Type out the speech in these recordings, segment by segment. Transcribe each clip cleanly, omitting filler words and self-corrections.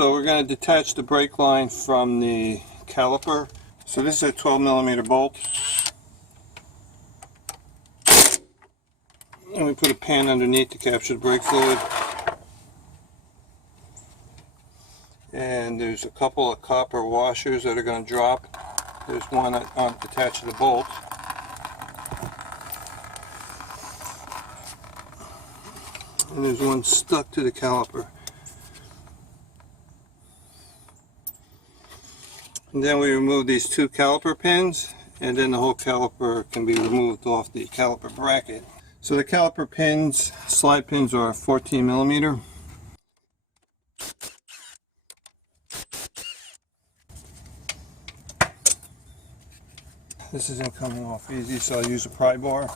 So we're going to detach the brake line from the caliper. So this is a 12mm bolt. And we put a pan underneath to capture the brake fluid. And there's a couple of copper washers that are going to drop. There's one attached to the bolt. And there's one stuck to the caliper. And then we remove these two caliper pins, and then the whole caliper can be removed off the caliper bracket. So the caliper pins, slide pins, are 14mm. This isn't coming off easy, so I'll use a pry bar.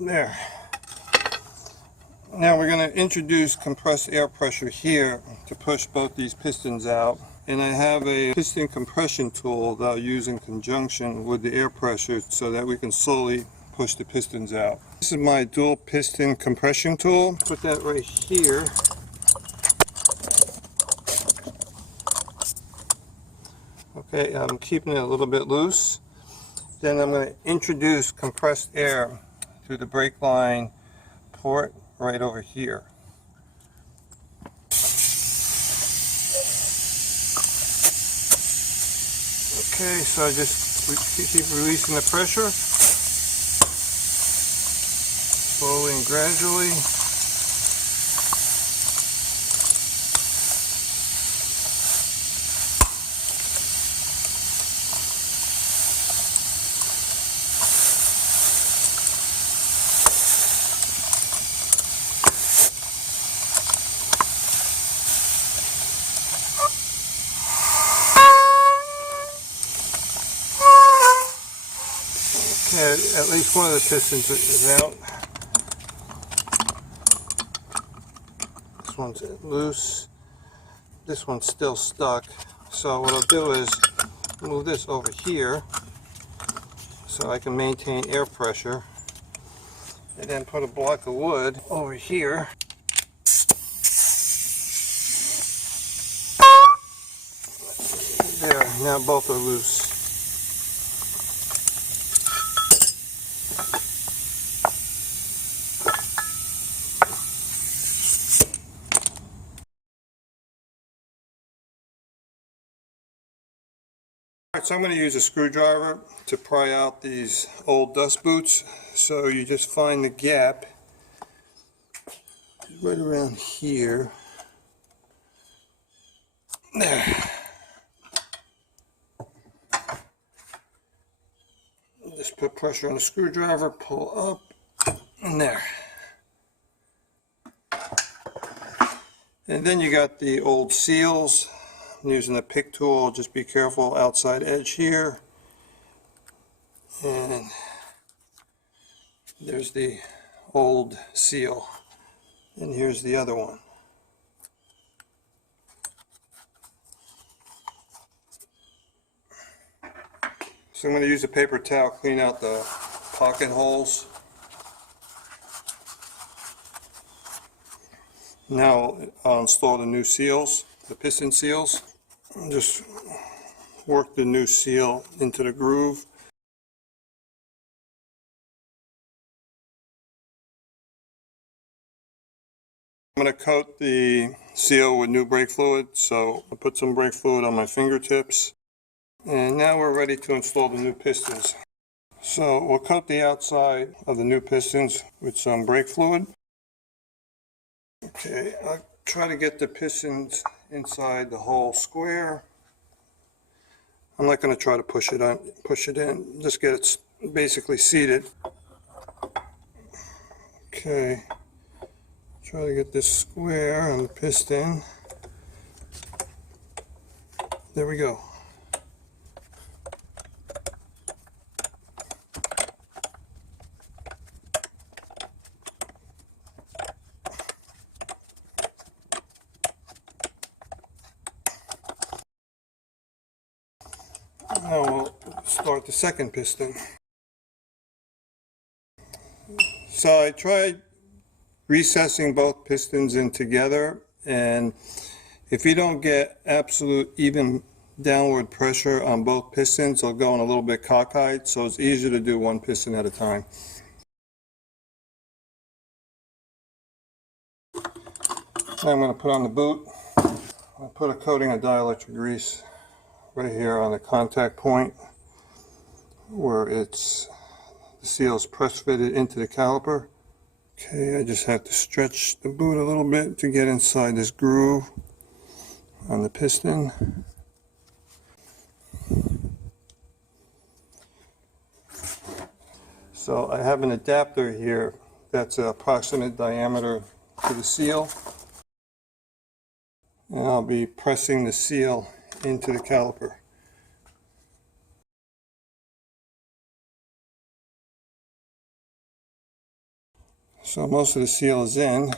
There. Now we're going to introduce compressed air pressure here to push both these pistons out. And I have a piston compression tool that I'll use in conjunction with the air pressure so that we can slowly push the pistons out. This is my dual piston compression tool. Put that right here. Okay, I'm keeping it a little bit loose. Then I'm going to introduce compressed air through the brake line port right over here. Okay, so I just keep releasing the pressure slowly and gradually. Okay, at least one of the pistons is out. This one's loose. This one's still stuck. So what I'll do is move this over here so I can maintain air pressure. And then put a block of wood over here. There, now both are loose. Alright, so I'm going to use a screwdriver to pry out these old dust boots. So you just find the gap right around here. There. Just put pressure on the screwdriver, pull up, and there. And then you got the old seals. I'm using a pick tool. Just be careful, outside edge here. And there's the old seal. And here's the other one. So I'm going to use a paper towel, clean out the pocket holes. Now I'll install the new seals, the piston seals. Just work the new seal into the groove. I'm going to coat the seal with new brake fluid, so I'll put some brake fluid on my fingertips. And now we're ready to install the new pistons. So we'll coat the outside of the new pistons with some brake fluid. Okay, I'll try to get the pistons inside the whole square. I'm not going to try to push it in, just get it basically seated. Okay, try to get this square on the piston. There we go. Now we'll start the second piston. So I tried recessing both pistons in together, and if you don't get absolute even downward pressure on both pistons, they'll go in a little bit cockeyed, so it's easier to do one piston at a time. Now I'm going to put on the boot. I'll put a coating of dielectric grease right here on the contact point where the seal is press fitted into the caliper. Okay, I just have to stretch the boot a little bit to get inside this groove on the piston. So I have an adapter here that's an approximate diameter to the seal. And I'll be pressing the seal into the caliper. So most of the seal is in.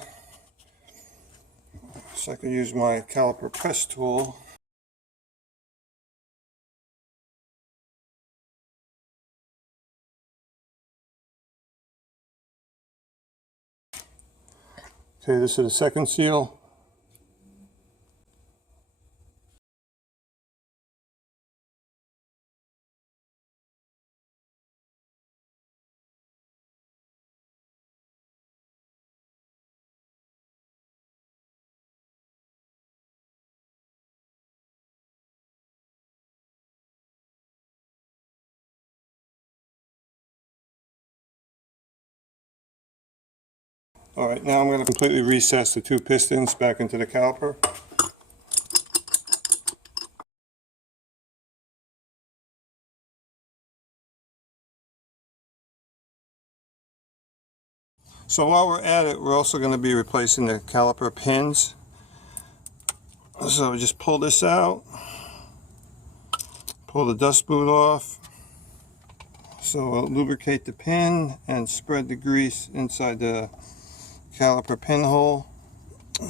So I can use my caliper press tool. Okay, this is the second seal. Alright, now I'm going to completely recess the two pistons back into the caliper. So while we're at it, we're also going to be replacing the caliper pins. So just pull this out, pull the dust boot off. So we'll lubricate the pin and spread the grease inside the caliper pinhole.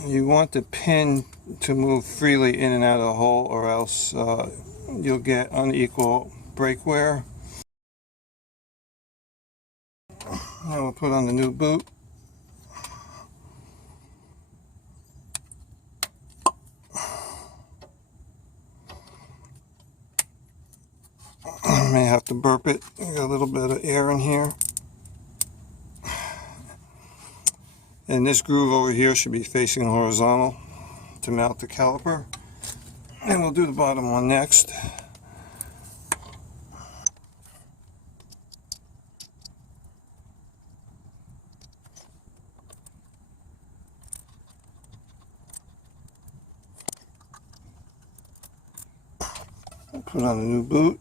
You want the pin to move freely in and out of the hole, or else you'll get unequal brake wear. Now we'll put on the new boot. I may have to burp it. I got a little bit of air in here. And this groove over here should be facing horizontal to mount the caliper. And we'll do the bottom one next. Put on a new boot.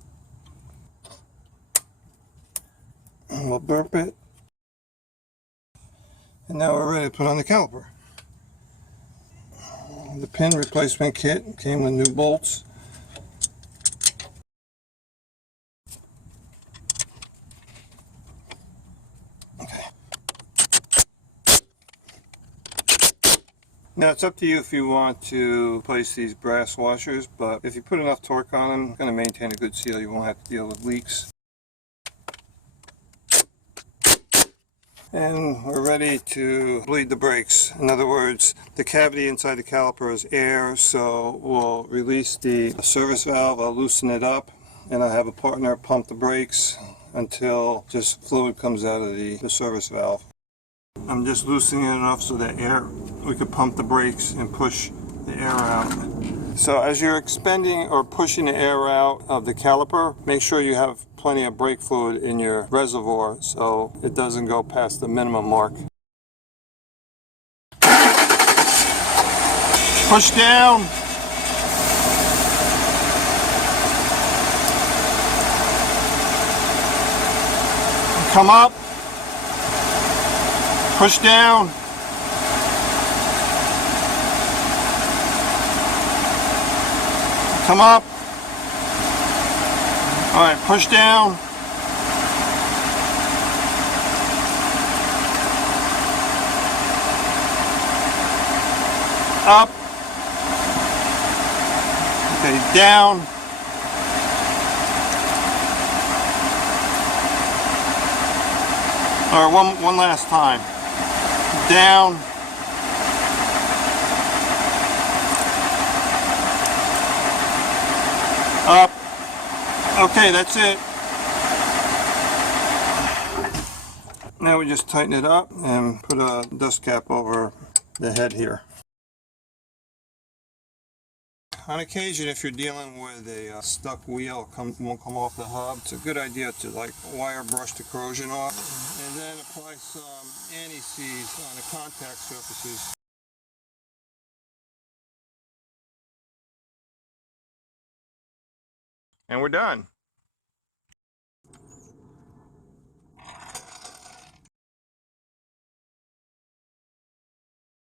And we'll burp it. And now we're ready to put on the caliper. The pin replacement kit came with new bolts. Okay. Now it's up to you if you want to place these brass washers, but if you put enough torque on them, it's going to maintain a good seal. You won't have to deal with leaks. And we're ready to bleed the brakes. In other words, the cavity inside the caliper is air, so we'll release the service valve, I'll loosen it up, and I'll have a partner pump the brakes until just fluid comes out of the service valve. I'm just loosening it enough so that we could pump the brakes and push the air out. So as you're expending or pushing the air out of the caliper, make sure you have plenty of brake fluid in your reservoir so it doesn't go past the minimum mark. Push down. Come up. Push down. Come up. All right, push down. Up. Okay, down. All right, one last time. Down. Up. Okay, that's it. Now we just tighten it up and put a dust cap over the head here. On occasion, if you're dealing with a stuck wheel, won't come off the hub, it's a good idea to like wire brush the corrosion off and then apply some anti-seize on the contact surfaces. And we're done.